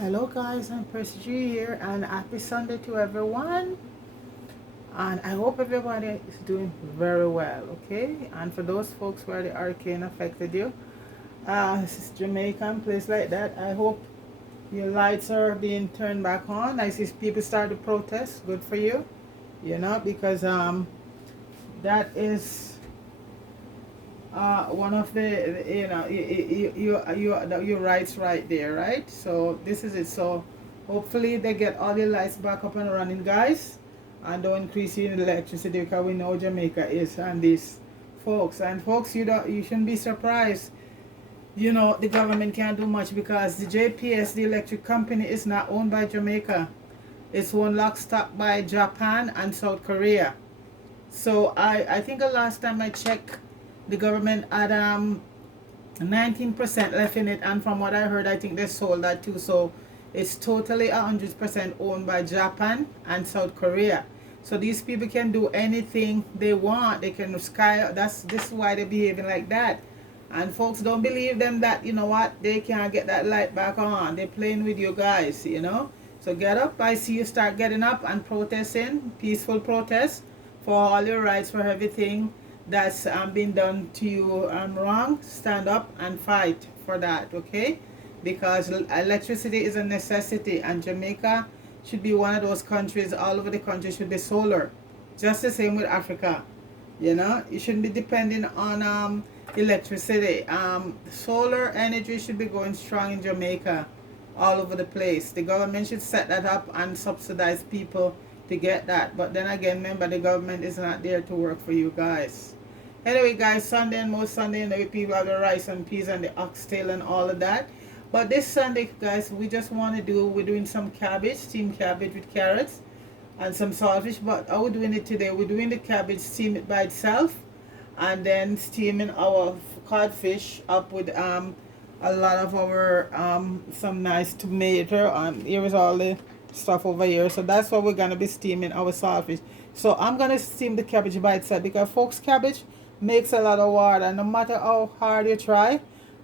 Hello guys, I'm Percy G here and happy Sunday to everyone, and I hope everybody is doing very well. Okay, and for those folks where the hurricane affected you, this is Jamaica and place like that, I hope your lights are being turned back on. I see people start to protest. Good for you, because that is one of the your rights right there, right? So this is it. So hopefully they get all the lights back up and running, guys, and don't increase your electricity, because we know Jamaica is and these folks, you shouldn't be surprised. The government can't do much because the JPS, the electric company, is not owned by Jamaica. It's owned lock stock by Japan and South Korea. So I think the last time I checked, the government had 19% left in it, and from what I heard, I think they sold that too. So it's totally 100% owned by Japan and South Korea. So these people can do anything they want. They can sky. This is why they're behaving like that. And folks, don't believe them that they can't get that light back on. They're playing with you guys. So get up. I see you start getting up and protesting, peaceful protest for all your rights, for everything that's been done to you wrong. Stand up and fight for that, okay? Because electricity is a necessity, and Jamaica should be one of those countries. All over the country should be solar, just the same with Africa. You shouldn't be depending on electricity. Solar energy should be going strong in Jamaica, all over the place. The government should set that up and subsidize people to get that. But then again, remember, the government is not there to work for you guys. Anyway, guys, Sunday and most Sunday, people have the rice and peas and the oxtail and all of that. But this Sunday, guys, we're doing some cabbage, steamed cabbage with carrots and some saltfish. But how we're doing it today, we're doing the cabbage, steam it by itself, and then steaming our codfish up with a lot of our some nice tomato, and here is all the stuff over here. So that's what we're gonna be steaming our saltfish. So I'm gonna steam the cabbage by itself, because folks, cabbage makes a lot of water no matter how hard you try.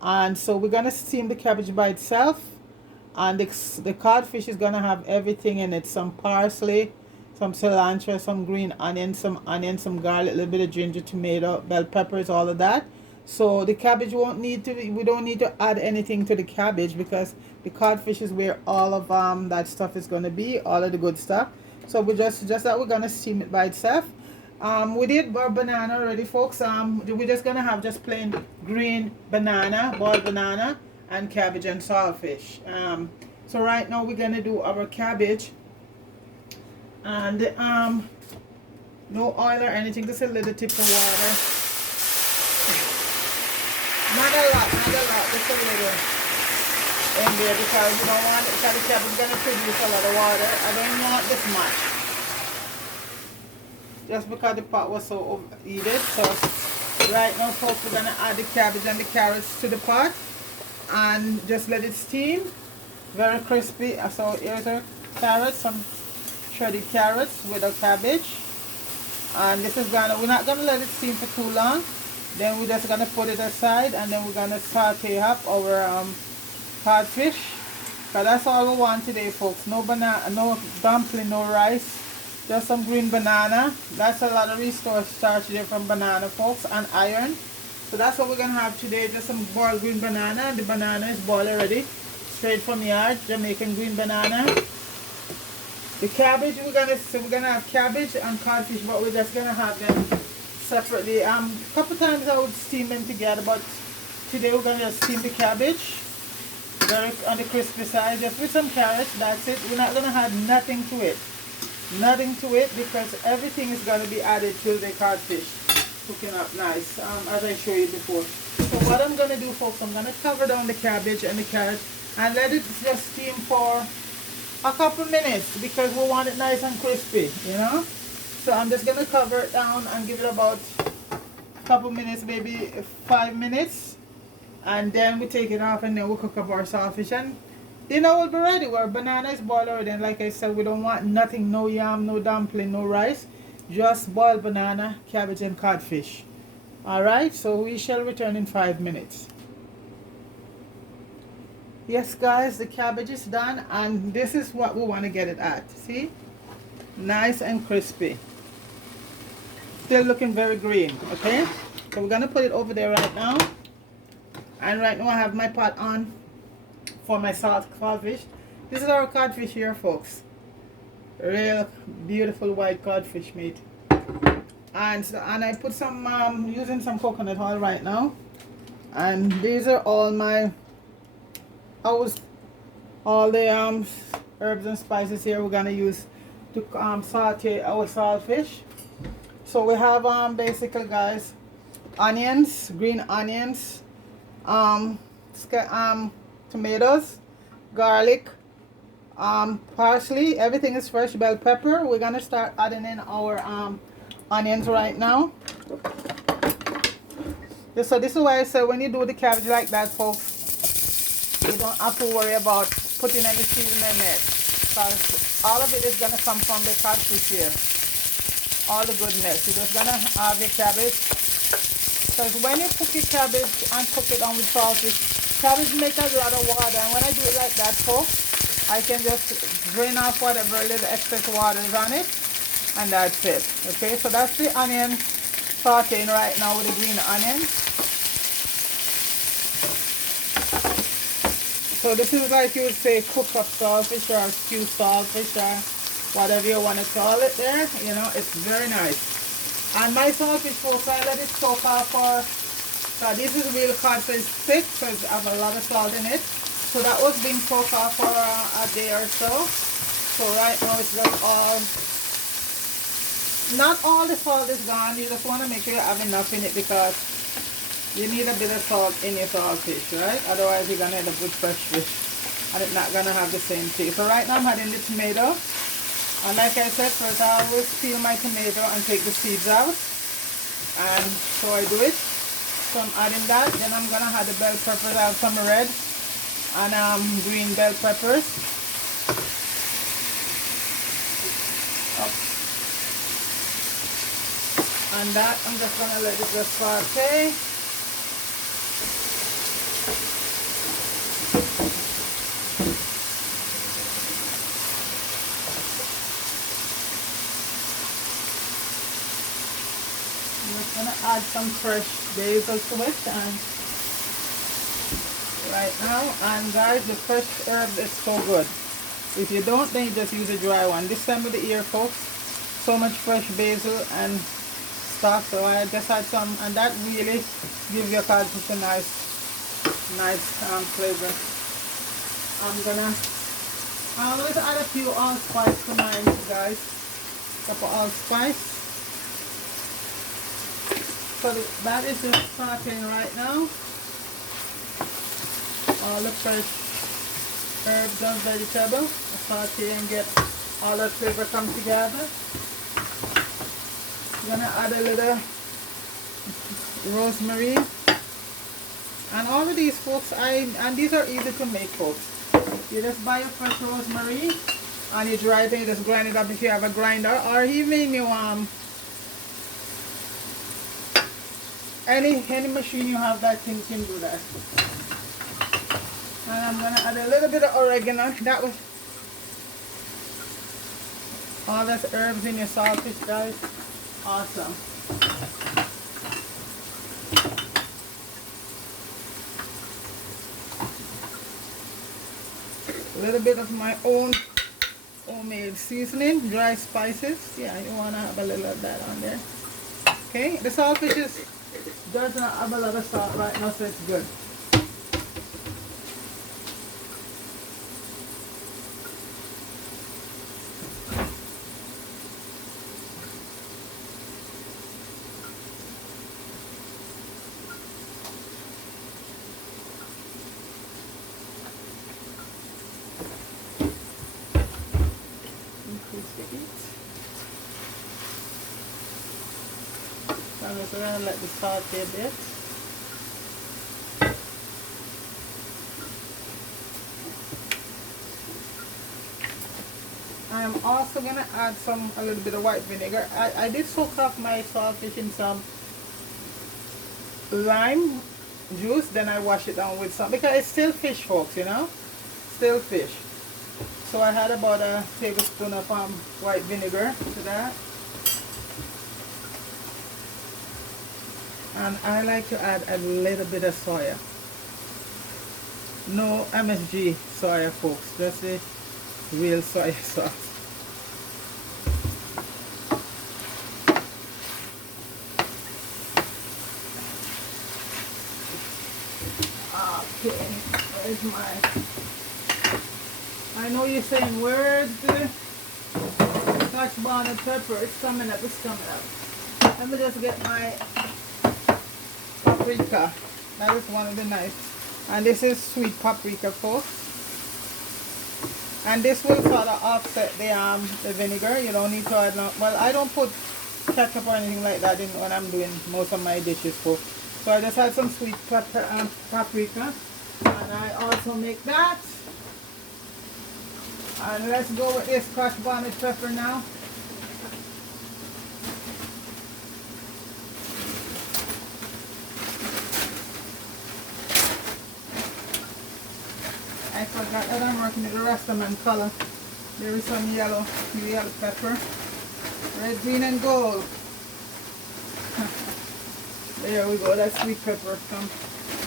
And so we're gonna steam the cabbage by itself, and the codfish is gonna have everything in it: some parsley, some cilantro, some green onion, some garlic, a little bit of ginger, tomato, bell peppers, all of that. So the cabbage we don't need to add anything to the cabbage, because the codfish is where all of that stuff is going to be, all of the good stuff. So we just that we're going to steam it by itself. We did our banana already, folks. We're just going to have just plain green banana, boiled banana, and cabbage and saltfish. So right now we're going to do our cabbage, and no oil or anything, just a little tip of water. Not a lot, just a little in there, because you don't want it, because the cabbage is going to produce a lot of water. I don't want this much, just because the pot was so overheated. So right now, folks, we're going to add the cabbage and the carrots to the pot and just let it steam. Very crispy. So here's our carrots, some shredded carrots with our cabbage. And this is we're not gonna let it steam for too long. Then we're just gonna put it aside, and then we're gonna saute up our codfish. But that's all we want today, folks. No banana, no dumpling, no rice, just some green banana. That's a lot of restored starch there from banana, folks, and iron. So that's what we're gonna have today, just some boiled green banana. The banana is boiled already, straight from yard, Jamaican green banana. The cabbage, we're gonna have cabbage and codfish, but we're just gonna have them separately. A couple times I would steam them together, but today we're gonna just steam the cabbage very on the crispy side, just with some carrots. That's it. We're not gonna add nothing to it, because everything is gonna be added to the codfish, cooking up nice, as I showed you before. So what I'm gonna do, folks, I'm gonna cover down the cabbage and the carrots and let it just steam for a couple minutes, because we want it nice and crispy. So I'm just gonna cover it down and give it about a couple minutes, maybe 5 minutes, and then we take it off, and then we'll cook up our saltfish, and dinner will be ready. Our banana is boiled already, and like I said, we don't want nothing, no yam, no dumpling, no rice, just boiled banana, cabbage, and codfish. Alright, so we shall return in 5 minutes. Yes guys, the cabbage is done, and this is what we want to get it at. See, nice and crispy, still looking very green. Okay, so we're gonna put it over there right now. And right now I have my pot on for my salt codfish. This is our codfish here, folks. Real beautiful white codfish meat. And I put some using some coconut oil right now. And these are all my all the herbs and spices here we're gonna use to saute our saltfish. So we have basically guys, onions, green onions, tomatoes, garlic, parsley. Everything is fresh. Bell pepper. We're gonna start adding in our onions right now. So this is why I say when you do the cabbage like that, folks, you don't have to worry about putting any seasoning in it, because all of it is gonna come from the codfish here. All the goodness. You're just gonna have your cabbage. Because when you cook your cabbage and cook it on with saltfish, cabbage make a lot of water, and when I do it like that, folks, I can just drain off whatever little excess water is on it, and that's it. Okay, so that's the onion sauteing right now with the green onion. So this is like you would say cook up saltfish or stew saltfish or whatever you want to call it there. You know, it's very nice. And my saltfish, folks, I let it soak off for, so this is real codfish thick because I have a lot of salt in it. So that was being soaked off for a day or so. So right now it's just all, not all the salt is gone. You just want to make sure you have enough in it because you need a bit of salt in your saltfish, right? Otherwise you're going to end up with fresh fish and it's not going to have the same taste. So right now I'm adding the tomato. And like I said, first I always peel my tomato and take the seeds out. And so I do it. So I'm adding that. Then I'm going to add the bell peppers. I have some red and green bell peppers. Up. And that I'm just going to let it just saute. I'm going to add some fresh basil to it and right now. And guys, the fresh herb is so good. If you don't, then you just use a dry one. This time of the year, folks, so much fresh basil and stuff. So I just add some, and that really gives your codfish a nice flavor. I always add a few allspice to mine, guys. Couple allspice. So that is just sauteing right now. All the fresh herbs and vegetables. Saute and get all that flavor come together. I'm gonna add a little rosemary. And all of these, folks, and these are easy to make, folks. You just buy your fresh rosemary and you dry it and you just grind it up if you have a grinder, or even you any machine you have that thing can do that. And I'm gonna add a little bit of oregano. That was all those herbs in your saltfish, guys. Awesome. A little bit of my own homemade seasoning, dry spices. Yeah, you wanna have a little of that on there. Okay, the saltfish does not have a lot of salt right now, so it's good. Increase the heat. I'm just going to let this saute a bit. I'm also going to add a little bit of white vinegar. I did soak off my saltfish in some lime juice, then I wash it down with some, because it's still fish, folks, you know, still fish. So I had about a tablespoon of white vinegar to that. And I like to add a little bit of soya. No MSG soya, folks, just the real soy sauce. Okay, where's my... I know you're saying, where's the Scotch bonnet pepper? It's coming up, it's coming up. Let me just get my paprika. That is one of the nice. And this is sweet paprika, folks. And this will sort of offset the vinegar. You don't need to add no, well, I don't put ketchup or anything like that in when I'm doing most of my dishes, folks. So I just had some sweet paprika. And I also make that. And let's go with this Scotch bonnet pepper now. I forgot that I'm working with the Rastaman color. There is some yellow pepper. Red, green, and gold. There we go, that's sweet pepper. Some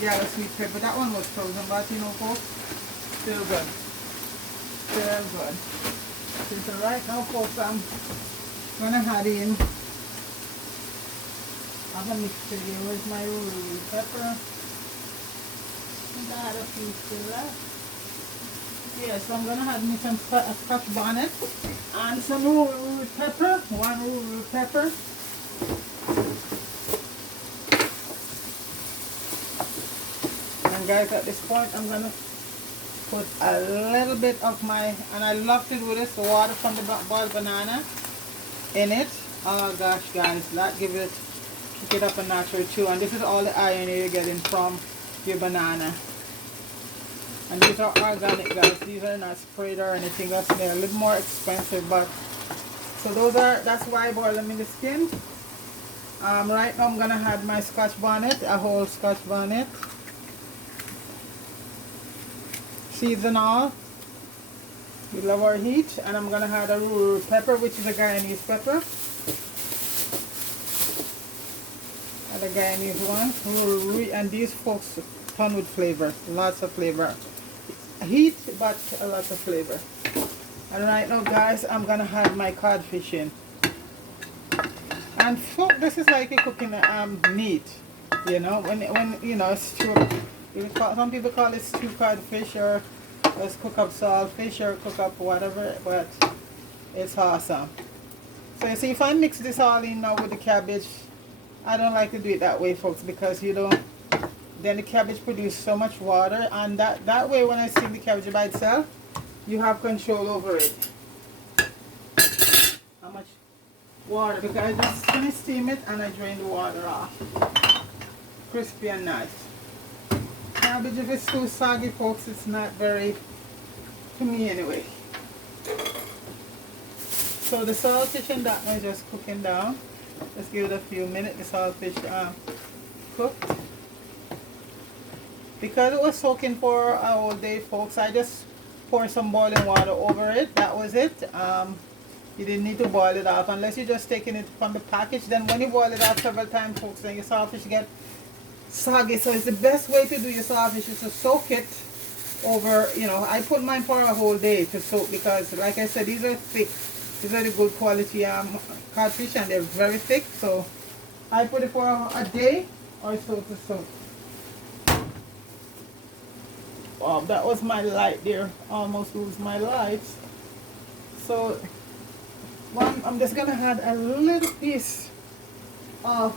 yellow sweet pepper. That one was frozen, but you know, folks, still good. Still good. So right now, folks, I'm gonna add in. I'm gonna mix it here. Where's my pepper? I think I had a few still left. Yes, I'm gonna add me some Scotch bonnet and some pepper. One pepper. And guys, at this point, I'm gonna put a little bit of my, and I love to do this, the water from the boiled banana in it. Oh gosh, guys, that gives it, kick it up a notch or two. And this is all the iron you're getting from your banana. And these are organic, guys. These are not sprayed or anything else. They're a little more expensive, but so that's why I boil them in the skin. Right now I'm gonna add my Scotch bonnet, a whole Scotch bonnet. Season all. We love our heat, and I'm gonna add a pepper, which is a Guyanese pepper. And a Guyanese one. And these folks ton with flavor, lots of flavor. Heat, but a lot of flavor. And right now, guys, I'm gonna add my codfish in. And folk, this is like you're cooking meat. You know, when you know, stew. Some people call it stew codfish, or let's cook up saltfish, or cook up whatever, but it's awesome. So you see, if I mix this all in now with the cabbage, I don't like to do it that way, folks, because you don't, then the cabbage produces so much water, and that way when I steam the cabbage by itself, you have control over it. How much water, because I just gonna steam it and I drain the water off. Crispy and nice. Cabbage, if it's too soggy, folks, it's not very, to me anyway. So the saltfish and that one is just cooking down. Let's give it a few minutes. The saltfish cooked. Because it was soaking for a whole day, folks, I just poured some boiling water over it. That was it. You didn't need to boil it off unless you're just taking it from the package. Then when you boil it off several times, folks, then your saltfish get soggy. So it's the best way to do your saltfish is to soak it over, you know, I put mine for a whole day to soak, because like I said, these are thick. These are the good quality codfish, and they're very thick. So I put it for a day or so to soak. Wow, that was my light there. Almost lose my lights. So I'm just gonna add a little piece of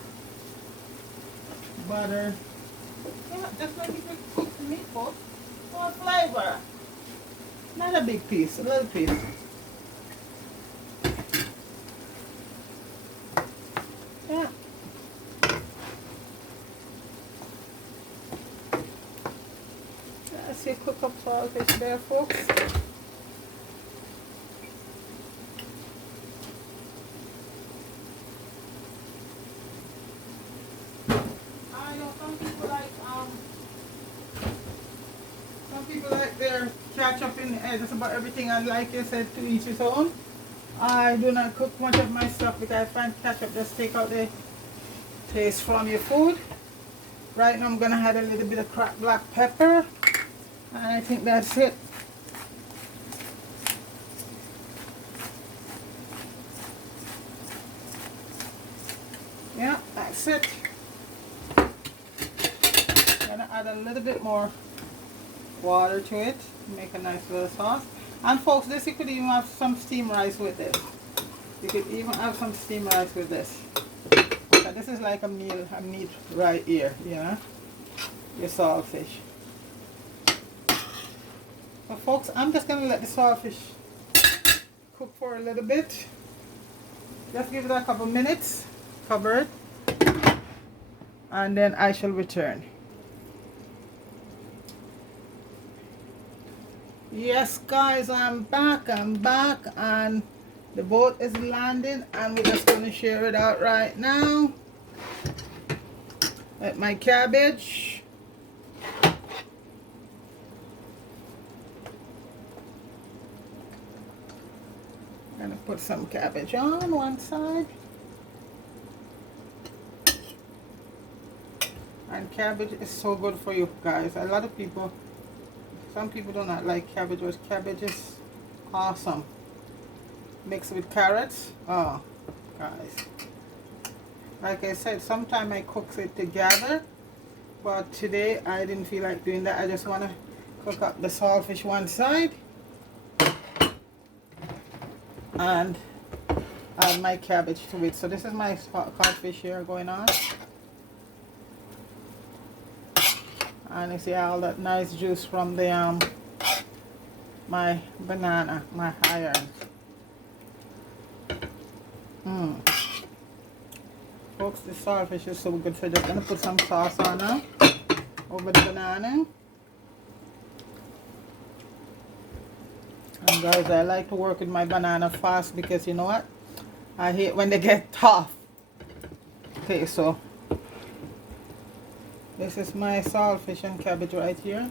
butter. Yeah, just like you cook the meatballs for flavor. Not a big piece, a little piece. Yeah. Let's see, cook up saltfish there, folks. I know some people like catch up in just about everything, and like you said, to each his own. I do not cook much of my stuff because I find ketchup just take out the taste from your food. Right now I'm gonna add a little bit of cracked black pepper, and I think that's it. Yeah, that's it. I'm gonna add a little bit more water to it to make a nice little sauce. And folks, this you could even have some steamed rice with this. You could even have some steamed rice with this. But this is like a meal, a meat right here, yeah. Your saltfish. So folks, I'm just gonna let the saltfish cook for a little bit. Just give it a couple minutes, cover it, and then I shall return. Yes guys, I'm back, and the boat is landing, and we're just going to share it out right now with my cabbage. I'm going to put some cabbage on one side. And cabbage is so good for you guys. A lot of people, some people do not like cabbage, but cabbage is awesome. Mixed with carrots. Oh, guys. Like I said, sometimes I cook it together, but today I didn't feel like doing that. I just want to cook up the saltfish one side and add my cabbage to it. So this is my codfish here going on. And you see all that nice juice from the my banana, my iron. Folks, the saltfish is so good, so just gonna put some sauce on now over the banana. And guys, I like to work with my banana fast because you know what? I hate when they get tough. Okay, so this is my saltfish and cabbage right here.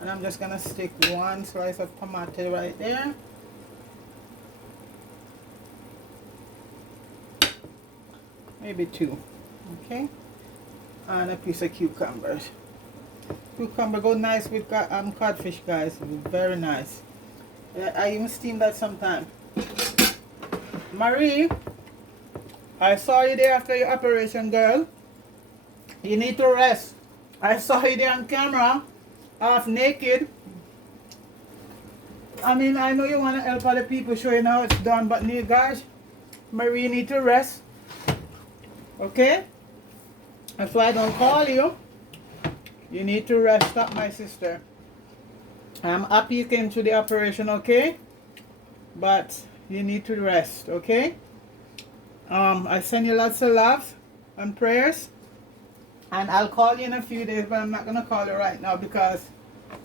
And I'm just gonna stick one slice of tomato right there. Maybe two. Okay. And a piece of cucumbers. Cucumber go nice with codfish, guys. Very nice. I even steam that sometime. Marie, I saw you there after your operation, girl. You need to rest. I saw you there on camera, half naked. I mean, I know you want to help other people, showing how it's done, but you guys, Marie, need to rest. Okay? That's why I don't call you. You need to rest up, my sister. I'm happy you came to the operation, okay? But you need to rest, okay? I send you lots of love and prayers. And I'll call you in a few days, but I'm not going to call you right now because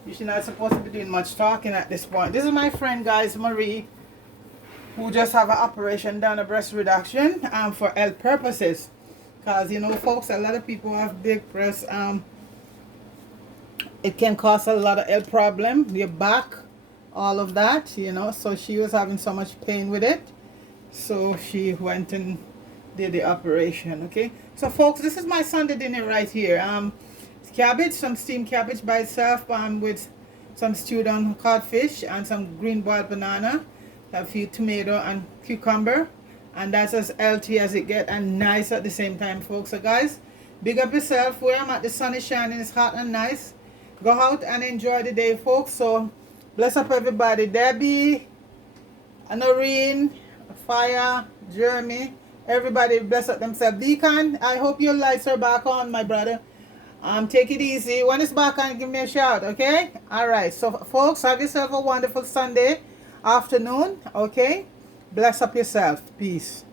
you're not supposed to be doing much talking at this point. This is my friend, guys, Marie, who just have an operation done, a breast reduction for health purposes. Because, you know, folks, a lot of people have big breasts. It can cause a lot of health problem, your back, all of that, you know. So she was having so much pain with it. So she went and did the operation, okay? So folks, this is my Sunday dinner right here. Cabbage, some steamed cabbage by itself, with some stewed on codfish and some green boiled banana, a few tomato and cucumber, and that's as healthy as it gets and nice at the same time, folks. So guys, big up yourself. Where I'm at, the sun is shining, it's hot and nice. Go out and enjoy the day, folks. So bless up everybody. Debbie, Noreen, Fire, Jeremy, everybody bless up themselves. Deacon, I hope your lights are back on, my brother. Take it easy. When it's back on, give me a shout, okay? All right. So, folks, have yourself a wonderful Sunday afternoon, okay? Bless up yourself. Peace.